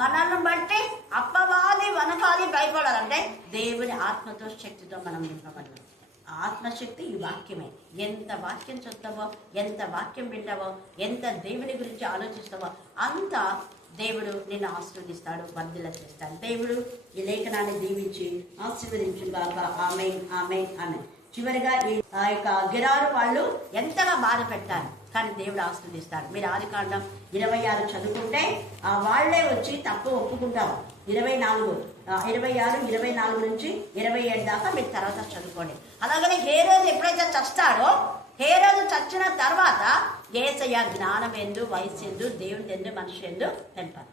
మనల్ని బట్టి అప్పవాలి, వనకాలి, భయపడాలంటే దేవుని ఆత్మతో, శక్తితో మనం నింపబడాలి. ఆత్మశక్తి ఈ వాక్యమే. ఎంత వాక్యం చూస్తావో, ఎంత వాక్యం వింటావో, ఎంత దేవుని గురించి ఆలోచిస్తావో అంత దేవుడు నిన్ను ఆశీర్వదిస్తాడు, వర్ధిల్ల చేస్తాడు. దేవుడు ఈ లేఖనాన్ని దీవించి ఆశీర్వదించుగాక. ఆమేన్, ఆమేన్, ఆమేన్. చివరిగా ఆ యొక్క గెరారు వాళ్ళు ఎంతగా బాధ పెట్టారు, కానీ దేవుడు ఆశీర్వదిస్తాడు. మీరు ఆదికాండం 26 చదువుకుంటే వాళ్లే వచ్చి తప్పు ఒప్పుకుంటారు. 26, 24 నుంచి 27 దాకా మీరు తర్వాత చదువుకోండి. అలాగనే హేరోదు ఎప్పుడైతే చస్తాడో, హేరోదు చచ్చిన తర్వాత యేసయ్య జ్ఞానం ఎందు, వయస్సు ఎందు, దేవుని ఎందు, మనిషి ఎందు పెంపాలి.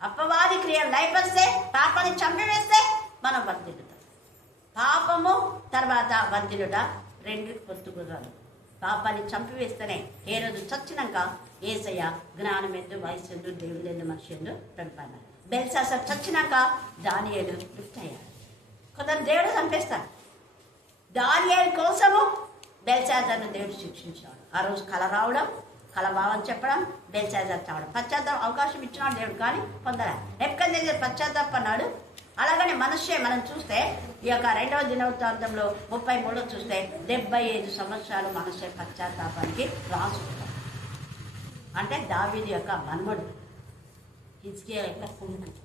అపవాది క్రియలు లైపరిస్తే, పాపాన్ని చంపివేస్తే మనం వర్ధిల్లుతాం. పాపము తర్వాత వర్ధిల్లుట 2 పొత్తుకురాలు. పాపాన్ని చంపివేస్తేనే హేరోదు చచ్చినాక యేసయ్య జ్ఞానం ఎందు, వయస్సు ఎందు, దేవుని ఎందు, మనిషి ఎందు పెంపాలి. బెల్షాసర్ చచ్చినాక దానియేలు లిఫ్ట్ అయ్యాడు. కొందరు దేవుడు చంపేస్తాడు. దానియేలు కోసము బెల్షాజర్ను దేవుడు శిక్షించాడు. ఆ రోజు కల రావడం, కలభావం చెప్పడం, బెల్షాజర్ చావడం. పశ్చాత్తాప అవకాశం ఇచ్చినాడు దేవుడు, కానీ పొందలే. నెబుకద్నెజర్ పశ్చాత్తాపన్నాడు. అలాగనే మనషే మనం చూస్తే ఈ యొక్క 2వ దినవృత్తాంతంలో 33 చూస్తే 75 సంవత్సరాలు మనషే పశ్చాత్తాపానికి రాసుకుంటాం. అంటే దావీదు యొక్క మన్మడు, హిజ్కియా యొక్క కొడుకు.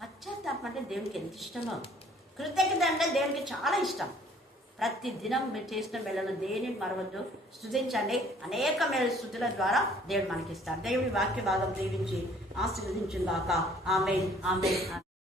పశ్చాత్తాపం అంటే దేవునికి ఎంత ఇష్టమో, కృతజ్ఞత అంటే దేవునికి చాలా ఇష్టం. ప్రతి దినం మీరు చేసిన మేళను దేని మరవద్దు, స్తుతించండి. అనేక మేళ స్తుతుల ద్వారా దేవుడు మనకిస్తాడు. దేవుడి వాక్య భాగం దీవించి ఆశీర్వదించుగాక. ఆమేన్, ఆమేన్.